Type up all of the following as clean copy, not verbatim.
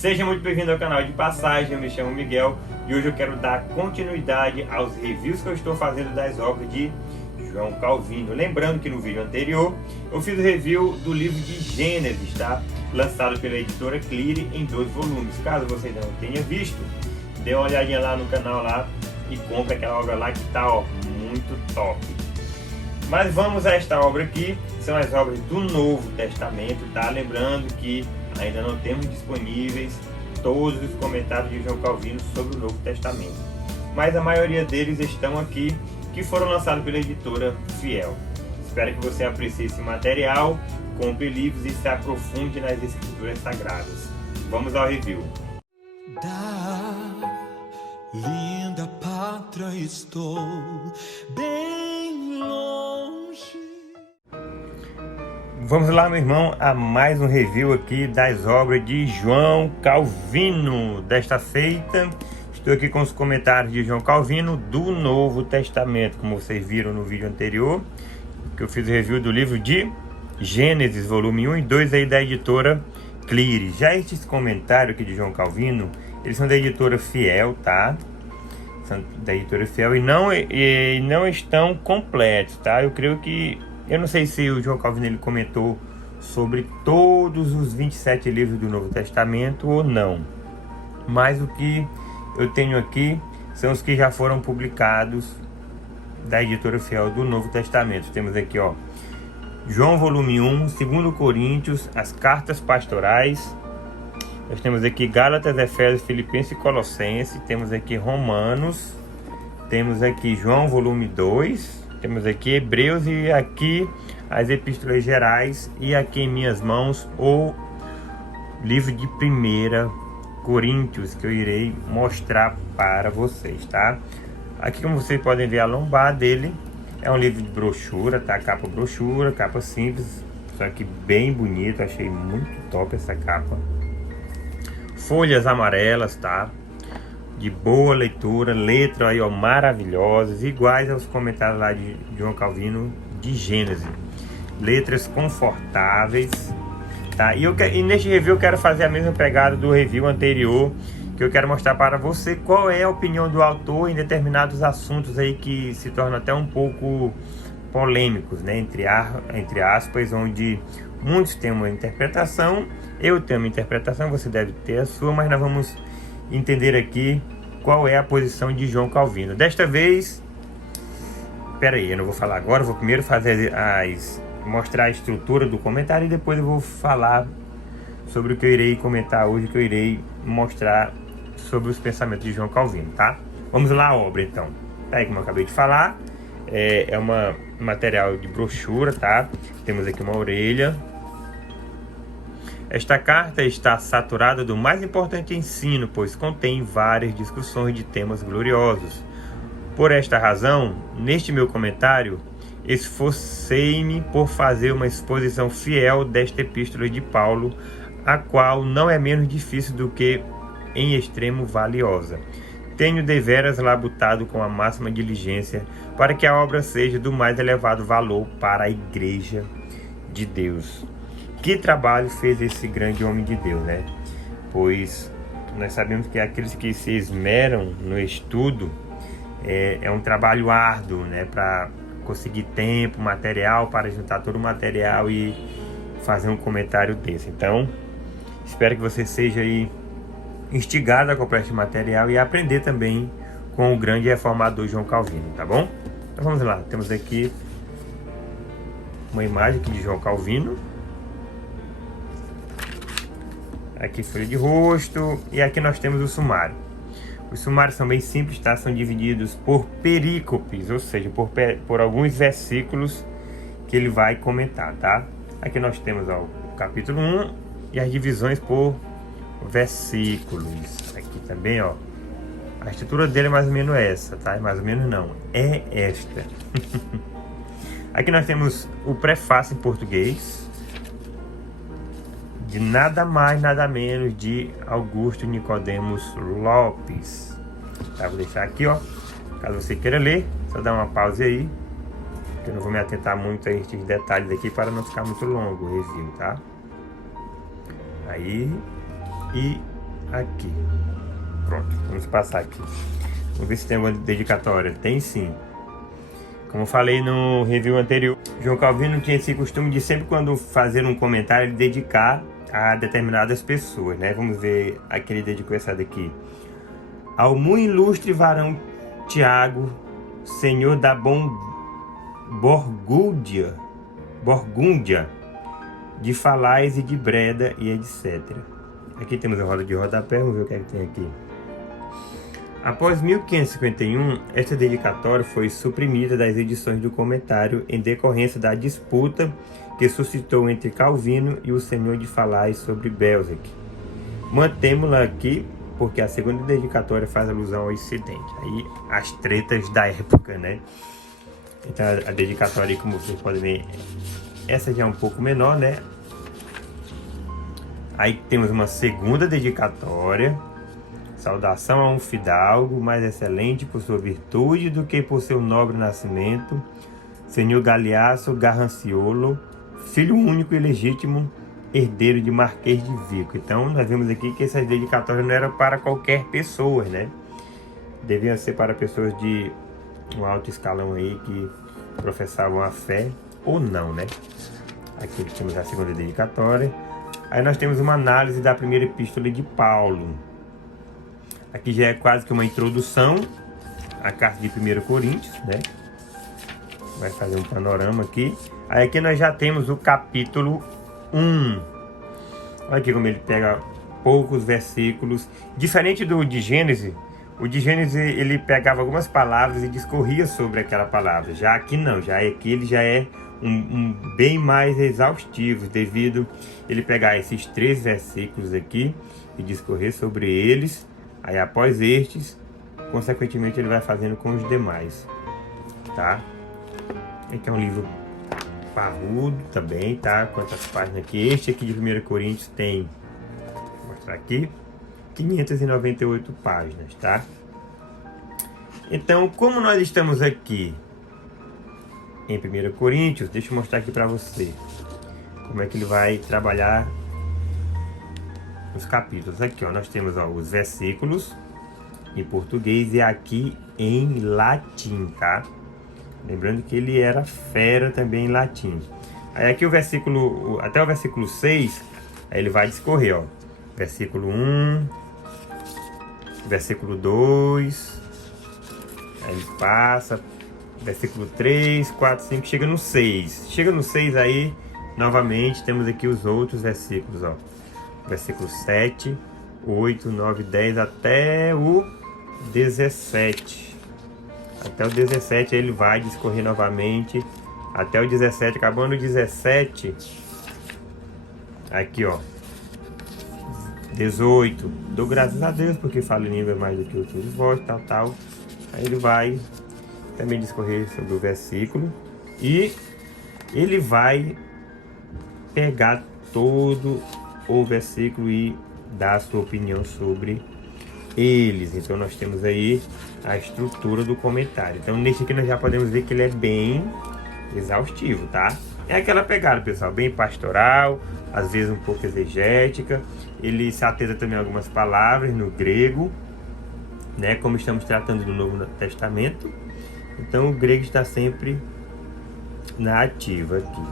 Seja muito bem-vindo ao canal de passagem, eu me chamo Miguel e hoje eu quero dar continuidade aos reviews que eu estou fazendo das obras de João Calvino. Lembrando que no vídeo anterior eu fiz o review do livro de Gênesis, tá? Lançado pela editora Cleary em 2 volumes. Caso você ainda não tenha visto, dê uma olhadinha lá no canal lá e compre aquela obra lá que tá muito top. Mas vamos a esta obra aqui, são as obras do Novo Testamento, tá? Lembrando que ainda não temos disponíveis todos os comentários de João Calvino sobre o Novo Testamento, mas a maioria deles estão aqui, que foram lançados pela editora Fiel. Espero que você aprecie esse material, compre livros e se aprofunde nas escrituras sagradas. Vamos ao review. Da linda pátria estou bem longe. Vamos lá, meu irmão, a mais um review aqui das obras de João Calvino. Desta feita, estou aqui com os comentários de João Calvino do Novo Testamento, como vocês viram no vídeo anterior, que eu fiz o review do livro de Gênesis, volume 1 e 2 aí da editora Cleary. Já estes comentários aqui de João Calvino, eles são da editora Fiel, tá? São da editora Fiel e não estão completos, tá? Eu não sei se o João Calvino ele comentou sobre todos os 27 livros do Novo Testamento ou não, mas o que eu tenho aqui são os que já foram publicados da editora Fiel do Novo Testamento. Temos aqui, ó, João volume 1, 2 Coríntios, as cartas pastorais. Nós temos aqui Gálatas, Efésios, Filipenses e Colossenses. Temos aqui Romanos. Temos aqui João volume 2. Temos aqui Hebreus e aqui as epístolas gerais. E aqui em minhas mãos o livro de 1 Coríntios, que eu irei mostrar para vocês, tá? Aqui, como vocês podem ver, a lombar dele é um livro de brochura, tá? Capa brochura, capa simples, só que bem bonito, achei muito top essa capa. Folhas amarelas, tá? De boa leitura, letras aí, ó, maravilhosas, iguais aos comentários lá de João Calvino de Gênesis. Letras confortáveis, tá? E neste review eu quero fazer a mesma pegada do review anterior, que eu quero mostrar para você qual é a opinião do autor em determinados assuntos aí que se tornam até um pouco polêmicos, né? Entre aspas, onde muitos têm uma interpretação, eu tenho uma interpretação, você deve ter a sua, mas nós vamos entender aqui qual é a posição de João Calvino. Desta vez, eu não vou falar agora, vou primeiro mostrar a estrutura do comentário e depois eu vou falar sobre o que eu irei comentar hoje, que eu irei mostrar sobre os pensamentos de João Calvino, tá? Vamos lá a obra então. Tá aí, como eu acabei de falar, é um material de brochura, tá? Temos aqui uma orelha. Esta carta está saturada do mais importante ensino, pois contém várias discussões de temas gloriosos. Por esta razão, neste meu comentário, esforcei-me por fazer uma exposição fiel desta epístola de Paulo, a qual não é menos difícil do que em extremo valiosa. Tenho deveras labutado com a máxima diligência para que a obra seja do mais elevado valor para a Igreja de Deus. Que trabalho fez esse grande homem de Deus, né? Pois nós sabemos que aqueles que se esmeram no estudo é um trabalho árduo, né? Para conseguir tempo, material, para juntar todo o material e fazer um comentário desse. Então, espero que você seja aí instigado a comprar esse material e aprender também com o grande reformador João Calvino, tá bom? Então vamos lá, temos aqui uma imagem aqui de João Calvino. Aqui folha de rosto e aqui nós temos o sumário. Os sumários são bem simples, tá? São divididos por perícopes, ou seja, por alguns versículos que ele vai comentar, tá? Aqui nós temos, ó, o capítulo 1 e as divisões por versículos. Aqui também, ó, a estrutura dele é mais ou menos essa, tá? Mais ou menos não, é esta. Aqui nós temos o prefácio em português, de nada mais, nada menos de Augusto Nicodemos Lopes. Tá, vou deixar aqui, ó, caso você queira ler, só dá uma pausa aí, que eu não vou me atentar muito a estes detalhes aqui para não ficar muito longo o review, tá? Aí, e aqui. Pronto, vamos passar aqui. Vamos ver se tem alguma dedicatória. Tem sim. Como eu falei no review anterior, João Calvino tinha esse costume de sempre quando fazer um comentário, ele dedicar a determinadas pessoas, né? Vamos ver a que ele dedicou essa daqui. Ao muito ilustre varão Tiago, senhor da Borgúndia, de Falais e de Breda e etc. Aqui temos a roda de rodapé, vamos ver o que é que tem aqui. Após 1551, esta dedicatória foi suprimida das edições do comentário em decorrência da disputa que suscitou entre Calvino e o senhor de Falais sobre Belzec. Mantemos-la aqui porque a segunda dedicatória faz alusão ao incidente. Aí as tretas da época, né? Então a dedicatória, como vocês podem ver, essa já é um pouco menor, né? Aí temos uma segunda dedicatória. Saudação a um fidalgo, mais excelente por sua virtude do que por seu nobre nascimento, senhor Galeasso Garranciolo, filho único e legítimo, herdeiro de Marquês de Vico. Então nós vemos aqui que essas dedicatórias não eram para qualquer pessoa, né? Deviam ser para pessoas de um alto escalão aí que professavam a fé ou não, né? Aqui temos a segunda dedicatória. Aí nós temos uma análise da primeira epístola de Paulo. Aqui já é quase que uma introdução à carta de 1 Coríntios, né? Vai fazer um panorama aqui. Aí aqui nós já temos o capítulo 1. Olha aqui como ele pega poucos versículos. Diferente do de Gênesis, o de Gênesis ele pegava algumas palavras e discorria sobre aquela palavra. Já aqui não, aqui ele já é bem mais exaustivo, devido ele pegar esses 3 versículos aqui e discorrer sobre eles. Aí após estes, consequentemente ele vai fazendo com os demais, tá? Aqui é um livro parrudo também, tá? Quantas páginas aqui? Este aqui de 1 Coríntios tem, vou mostrar aqui, 598 páginas, tá? Então, como nós estamos aqui em 1 Coríntios, deixa eu mostrar aqui para você como é que ele vai trabalhar os capítulos. Aqui, ó, nós temos, ó, os versículos em português e aqui em latim, tá? Lembrando que ele era fera também em latim. Aí aqui o versículo, até o versículo 6, aí ele vai discorrer, ó. Versículo 1, versículo 2, aí ele passa, versículo 3, 4, 5, chega no 6. Chega no 6 aí, novamente, temos aqui os outros versículos, ó. Versículo 7, 8, 9, 10 até o 17. Até o 17 ele vai discorrer novamente. Até o 17, acabando o 17. Aqui, ó. 18. Dou graças a Deus porque falo em língua mais do que outros vós, tal. Aí ele vai também discorrer sobre o versículo. E ele vai pegar todo o versículo e dar a sua opinião sobre eles. Então nós temos aí a estrutura do comentário. Então nesse aqui nós já podemos ver que ele é bem exaustivo, tá? É aquela pegada, pessoal, bem pastoral, às vezes um pouco exegética. Ele se atenta também a algumas palavras no grego, né? Como estamos tratando do Novo Testamento, então o grego está sempre na ativa aqui.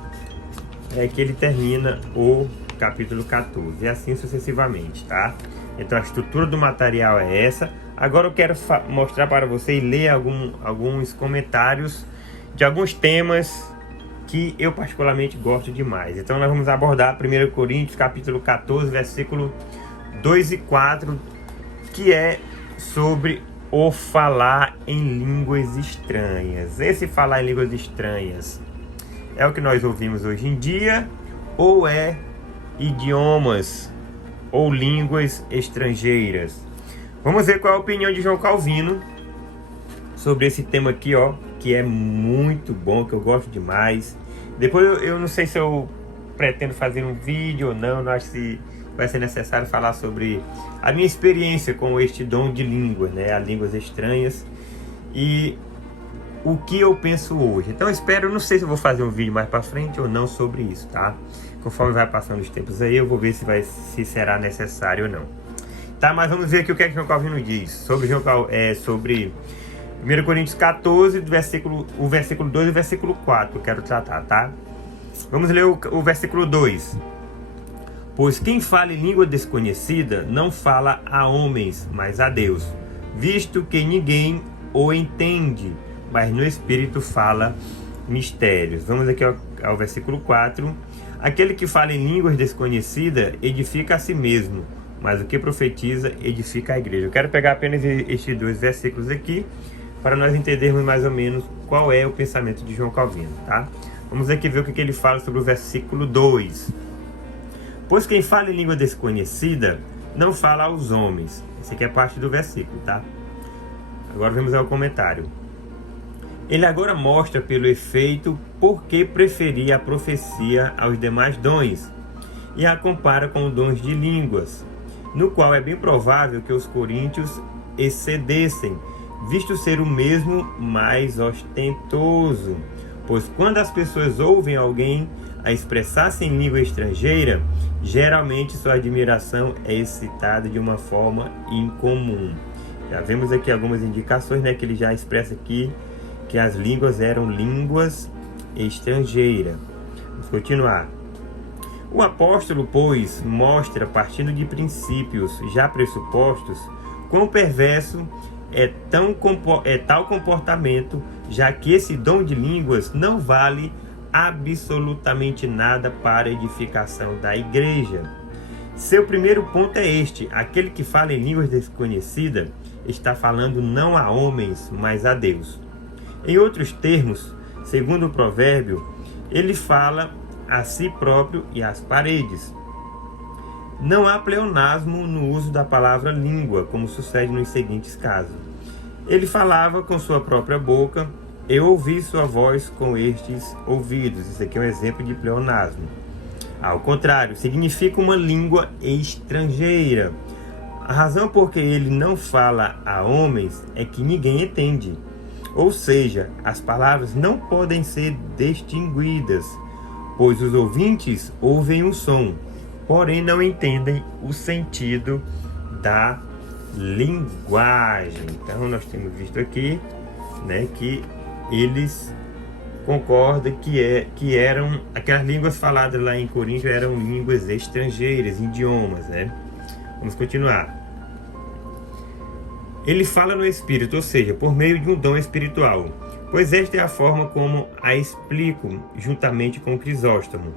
É que ele termina o capítulo 14 e assim sucessivamente, tá? Então a estrutura do material é essa. Agora eu quero mostrar para você e ler alguns comentários de alguns temas que eu particularmente gosto demais. Então nós vamos abordar 1 Coríntios capítulo 14, versículo 2 e 4, que é sobre o falar em línguas estranhas. Esse falar em línguas estranhas é o que nós ouvimos hoje em dia, ou é idiomas ou línguas estrangeiras? Vamos ver qual é a opinião de João Calvino sobre esse tema aqui, ó, que é muito bom, que eu gosto demais. Depois eu não sei se eu pretendo fazer um vídeo ou não acho que vai ser necessário falar sobre a minha experiência com este dom de língua, né, as línguas estranhas, e o que eu penso hoje. Então eu espero, não sei se eu vou fazer um vídeo mais para frente ou não sobre isso, tá? Conforme vai passando os tempos aí, eu vou ver se será necessário ou não. Tá, mas vamos ver aqui o que é que João Calvino diz sobre, sobre 1 Coríntios 14, o versículo 2 e o versículo 4, que eu quero tratar, tá? Vamos ler o versículo 2. Pois quem fala em língua desconhecida não fala a homens, mas a Deus, visto que ninguém o entende, mas no Espírito fala mistérios. Vamos aqui ao versículo 4. Aquele que fala em línguas desconhecidas edifica a si mesmo, mas o que profetiza edifica a igreja. Eu quero pegar apenas estes dois versículos aqui, para nós entendermos mais ou menos qual é o pensamento de João Calvino, tá? Vamos aqui ver o que ele fala sobre o versículo 2. Pois quem fala em língua desconhecida não fala aos homens. Essa aqui é parte do versículo, tá? Agora vamos ao comentário. Ele agora mostra pelo efeito por que preferia a profecia aos demais dons e a compara com dons de línguas, no qual é bem provável que os coríntios excedessem, visto ser o mesmo mais ostentoso. Pois quando as pessoas ouvem alguém a expressar-se em língua estrangeira, geralmente sua admiração é excitada de uma forma incomum. Já vemos aqui algumas indicações, né, que ele já expressa aqui que as línguas eram línguas estrangeiras. Vamos continuar. O apóstolo, pois, mostra, partindo de princípios já pressupostos, quão perverso é tal comportamento, já que esse dom de línguas não vale absolutamente nada para a edificação da igreja. Seu primeiro ponto é este: aquele que fala em línguas desconhecidas está falando não a homens, mas a Deus. Em outros termos, segundo o provérbio, ele fala a si próprio e às paredes. Não há pleonasmo no uso da palavra língua, como sucede nos seguintes casos. Ele falava com sua própria boca, eu ouvi sua voz com estes ouvidos. Isso aqui é um exemplo de pleonasmo. Ao contrário, significa uma língua estrangeira. A razão por que ele não fala a homens é que ninguém entende. Ou seja, as palavras não podem ser distinguidas, pois os ouvintes ouvem o som, porém não entendem o sentido da linguagem. Então nós temos visto aqui, né, que eles concordam que eram aquelas línguas faladas lá em Corinto eram línguas estrangeiras, idiomas, né? Vamos continuar. Ele fala no Espírito, ou seja, por meio de um dom espiritual, pois esta é a forma como a explico juntamente com Crisóstomo.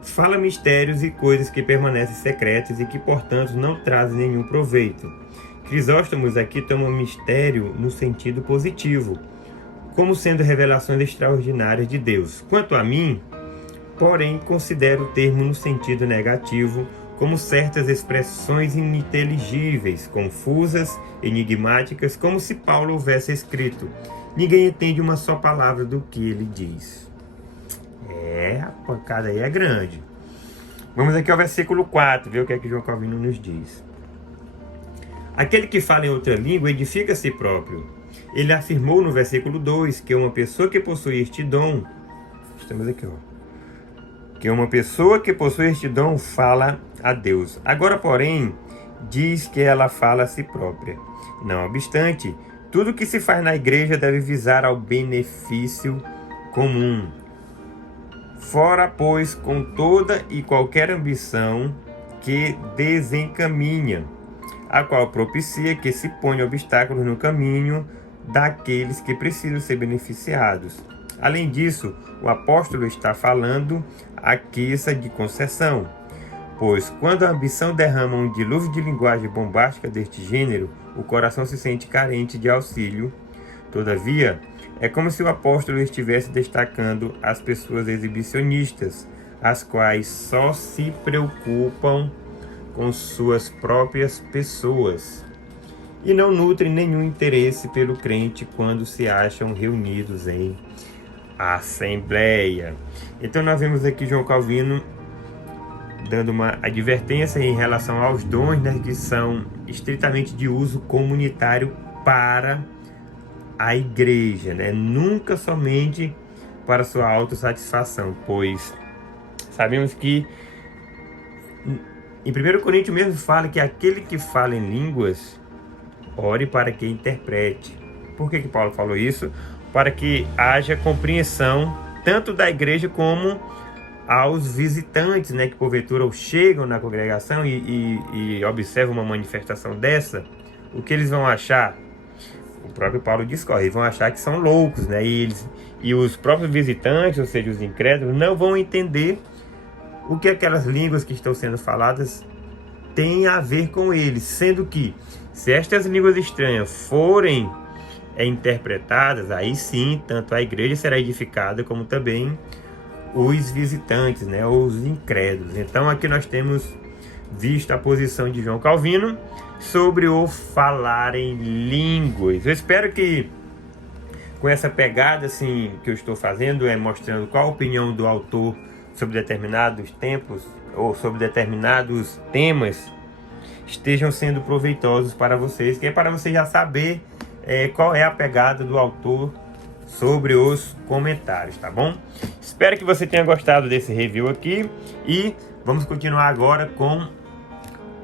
Fala mistérios e coisas que permanecem secretas e que, portanto, não trazem nenhum proveito. Crisóstomo aqui toma mistério no sentido positivo, como sendo revelações extraordinárias de Deus. Quanto a mim, porém, considero o termo no sentido negativo, como certas expressões ininteligíveis, confusas, enigmáticas, como se Paulo houvesse escrito. Ninguém entende uma só palavra do que ele diz. A pancada aí é grande. Vamos aqui ao versículo 4, ver o que é que João Calvino nos diz. Aquele que fala em outra língua edifica a si próprio. Ele afirmou no versículo 2 que uma pessoa que possui este dom, estamos aqui, que uma pessoa que possui este dom fala a Deus. Agora, porém, diz que ela fala a si própria. Não obstante, tudo que se faz na igreja deve visar ao benefício comum. Fora, pois, com toda e qualquer ambição que desencaminha, a qual propicia que se ponha obstáculos no caminho daqueles que precisam ser beneficiados. Além disso, o apóstolo está falando aqueça de concessão, pois quando a ambição derrama um dilúvio de linguagem bombástica deste gênero, o coração se sente carente de auxílio. Todavia, é como se o apóstolo estivesse destacando as pessoas exibicionistas, as quais só se preocupam com suas próprias pessoas e não nutrem nenhum interesse pelo crente quando se acham reunidos em assembleia. Então nós vemos aqui João Calvino dando uma advertência em relação aos dons, né, que são estritamente de uso comunitário para a igreja, né? Nunca somente para sua autossatisfação, pois sabemos que Em 1 Coríntios mesmo fala que aquele que fala em línguas, ore para que interprete. Por que Paulo falou isso? Para que haja compreensão tanto da igreja como aos visitantes, né, que porventura chegam na congregação e observam uma manifestação dessa. O que eles vão achar? O próprio Paulo discorre, eles vão achar que são loucos, né? E os próprios visitantes, ou seja, os incrédulos, não vão entender o que aquelas línguas que estão sendo faladas têm a ver com eles, sendo que se estas línguas estranhas forem interpretadas, aí sim, tanto a igreja será edificada, como também os visitantes, né, os incrédulos. Então aqui nós temos visto a posição de João Calvino sobre o falar em línguas. Eu espero que com essa pegada assim que eu estou fazendo, mostrando qual a opinião do autor sobre determinados tempos ou sobre determinados temas, estejam sendo proveitosos para vocês, que é para você já saber qual é a pegada do autor sobre os comentários, tá bom? Espero que você tenha gostado desse review aqui e vamos continuar agora com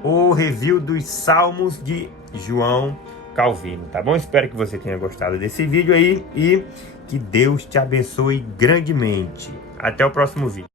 o review dos Salmos de João Calvino, tá bom? Espero que você tenha gostado desse vídeo aí e que Deus te abençoe grandemente. Até o próximo vídeo.